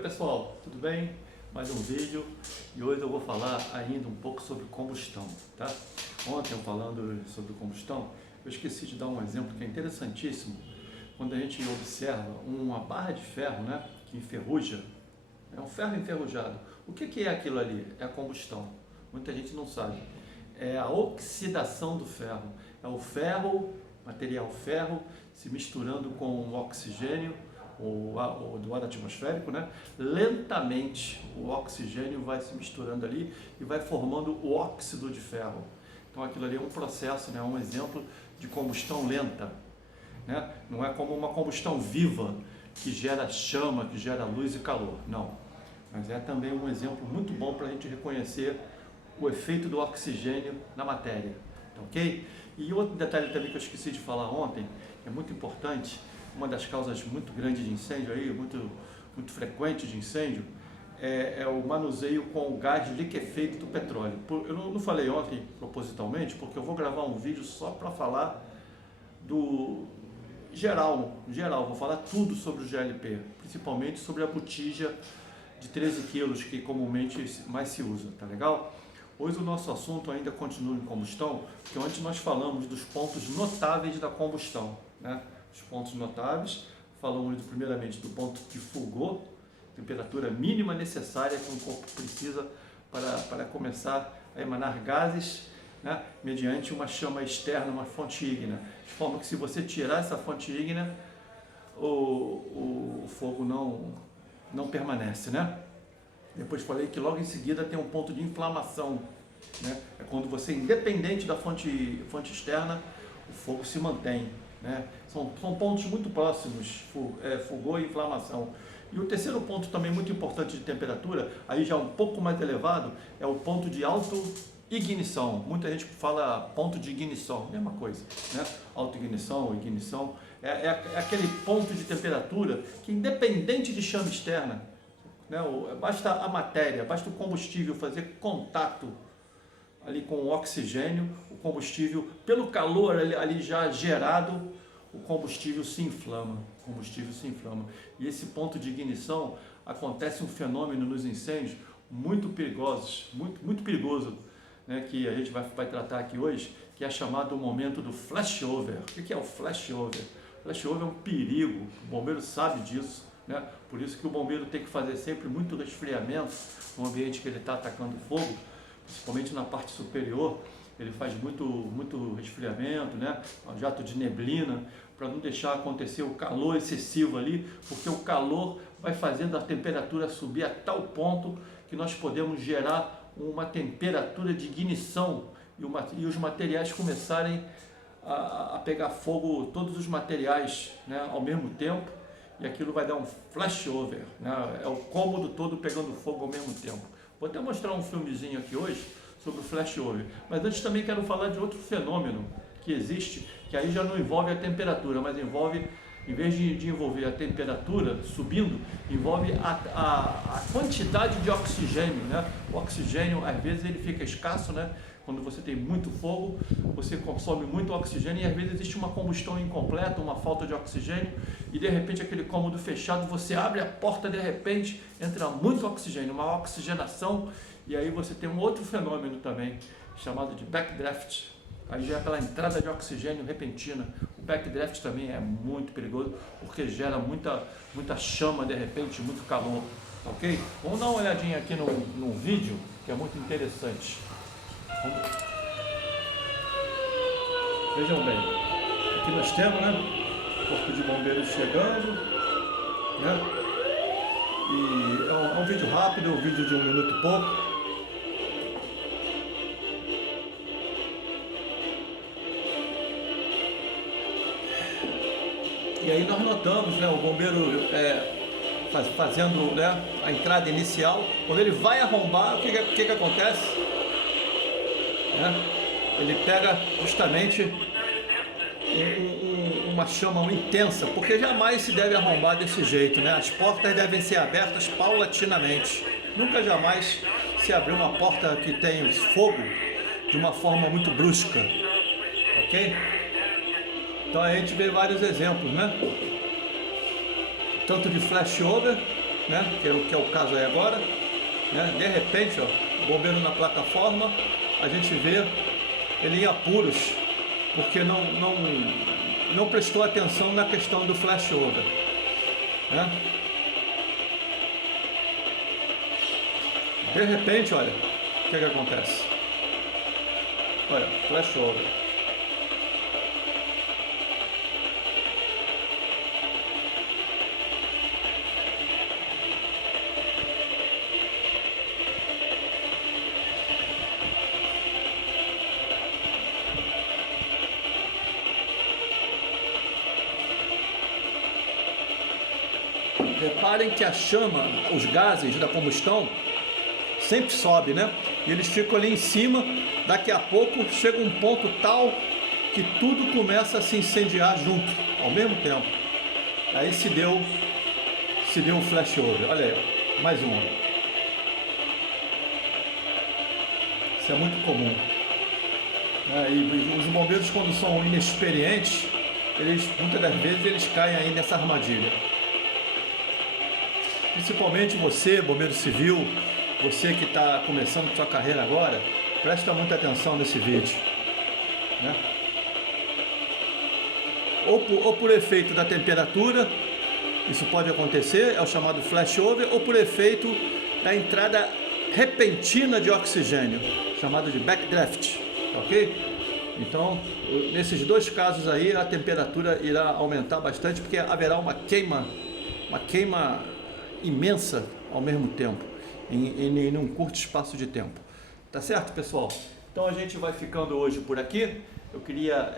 pessoal, tudo bem? Mais um vídeo e hoje eu vou falar ainda um pouco sobre combustão, tá? Ontem, falando sobre combustão, eu esqueci de dar um exemplo que é interessantíssimo. Quando a gente observa uma barra de ferro, né, que enferruja, é um ferro enferrujado. O que é aquilo ali? É a combustão. Muita gente não sabe. É a oxidação do ferro. É o ferro, material ferro, se misturando com o oxigênio, ou do ar atmosférico, né? Lentamente o oxigênio vai se misturando ali e vai formando o óxido de ferro. Então aquilo ali é um processo, né? Um exemplo de combustão lenta, né? Não é como uma combustão viva que gera chama, que gera luz e calor, não. Mas é também um exemplo muito bom para a gente reconhecer o efeito do oxigênio na matéria, tá ok? E outro detalhe também que eu esqueci de falar ontem, que é muito importante, uma das causas muito grandes de incêndio aí, muito frequente de incêndio, é o manuseio com o gás liquefeito do petróleo. Eu não falei ontem propositalmente, porque eu vou gravar um vídeo só para falar do geral, vou falar tudo sobre o GLP, principalmente sobre a botija de 13 quilos, que comumente mais se usa, tá legal? Hoje o nosso assunto ainda continua em combustão, porque antes nós falamos dos pontos notáveis da combustão, né? Os pontos notáveis, falamos primeiramente do ponto de fulgor, temperatura mínima necessária que um corpo precisa para começar a emanar gases, né? Mediante uma chama externa, uma fonte ígnea, de forma que se você tirar essa fonte ígnea, o fogo não permanece, né? Depois falei que logo em seguida tem um ponto de inflamação, né? É quando você, independente da fonte externa, o fogo se mantém, né? São pontos muito próximos, fulgor e inflamação. E o terceiro ponto também muito importante de temperatura, aí já um pouco mais elevado, é o ponto de autoignição. Muita gente fala ponto de ignição, mesma coisa, né? Autoignição ou ignição, é aquele ponto de temperatura que, independente de chama externa, né, basta a matéria, basta o combustível fazer contato ali com o oxigênio, o combustível, pelo calor ali já gerado, o combustível se inflama, E esse ponto de ignição, acontece um fenômeno nos incêndios muito perigoso, né, que a gente vai tratar aqui hoje, que é chamado o momento do flashover. O que é o flashover? Flashover é um perigo, o bombeiro sabe disso, né? Por isso que o bombeiro tem que fazer sempre muito resfriamento no ambiente que ele está atacando fogo, principalmente na parte superior. Ele faz muito resfriamento, né? Um jato de neblina, para não deixar acontecer o calor excessivo ali, porque o calor vai fazendo a temperatura subir a tal ponto que nós podemos gerar uma temperatura de ignição e os materiais começarem a pegar fogo, todos os materiais, né, ao mesmo tempo, e aquilo vai dar um flashover, né? É o cômodo todo pegando fogo ao mesmo tempo. Vou até mostrar um filmezinho aqui hoje sobre o flashover, mas antes também quero falar de outro fenômeno que existe, que aí já não envolve a temperatura, mas envolve, em vez de envolver a temperatura subindo, envolve a quantidade de oxigênio, né? O oxigênio, às vezes, ele fica escasso, né? Quando você tem muito fogo, você consome muito oxigênio e às vezes existe uma combustão incompleta, uma falta de oxigênio, e de repente aquele cômodo fechado, você abre a porta, de repente entra muito oxigênio, uma oxigenação, e aí você tem um outro fenômeno também, chamado de backdraft. Aí já é pela entrada de oxigênio repentina. O backdraft também é muito perigoso, porque gera muita chama de repente, muito calor, ok? Vamos dar uma olhadinha aqui no vídeo, que é muito interessante. Vejam bem, aqui nós temos, né, o corpo de bombeiros chegando, né, e é um vídeo rápido, um vídeo de 1 minuto e pouco. E aí nós notamos, né, o bombeiro fazendo, né, a entrada inicial. Quando ele vai arrombar, o que acontece? Ele pega justamente uma chama intensa, porque jamais se deve arrombar desse jeito, né? As portas devem ser abertas paulatinamente. Nunca jamais se abrir uma porta que tem fogo de uma forma muito brusca, ok? Então a gente vê vários exemplos, né? Tanto de flashover né? Que é o caso aí agora, né? De repente, ó, o bombeiro na plataforma, a gente vê ele em apuros, porque não prestou atenção na questão do flashover, né? De repente, olha, o que acontece? Olha, flashover. Reparem que a chama, os gases da combustão, sempre sobe, né? E eles ficam ali em cima, daqui a pouco chega um ponto tal que tudo começa a se incendiar junto, ao mesmo tempo. Aí se deu um flashover. Olha aí, mais um. Isso é muito comum. E os bombeiros, quando são inexperientes, muitas das vezes eles caem aí nessa armadilha. Principalmente você, bombeiro civil, você que está começando sua carreira agora, presta muita atenção nesse vídeo, né? Ou por efeito da temperatura, isso pode acontecer, é o chamado flashover, ou por efeito da entrada repentina de oxigênio, chamado de backdraft, ok? Então, nesses dois casos aí, a temperatura irá aumentar bastante, porque haverá uma queima imensa ao mesmo tempo, em um curto espaço de tempo. Tá certo, pessoal? Então a gente vai ficando hoje por aqui. Eu queria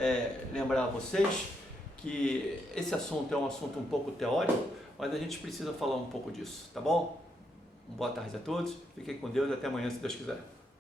lembrar a vocês que esse assunto é um assunto um pouco teórico, mas a gente precisa falar um pouco disso, tá bom? Boa tarde a todos, fiquem com Deus e até amanhã, se Deus quiser.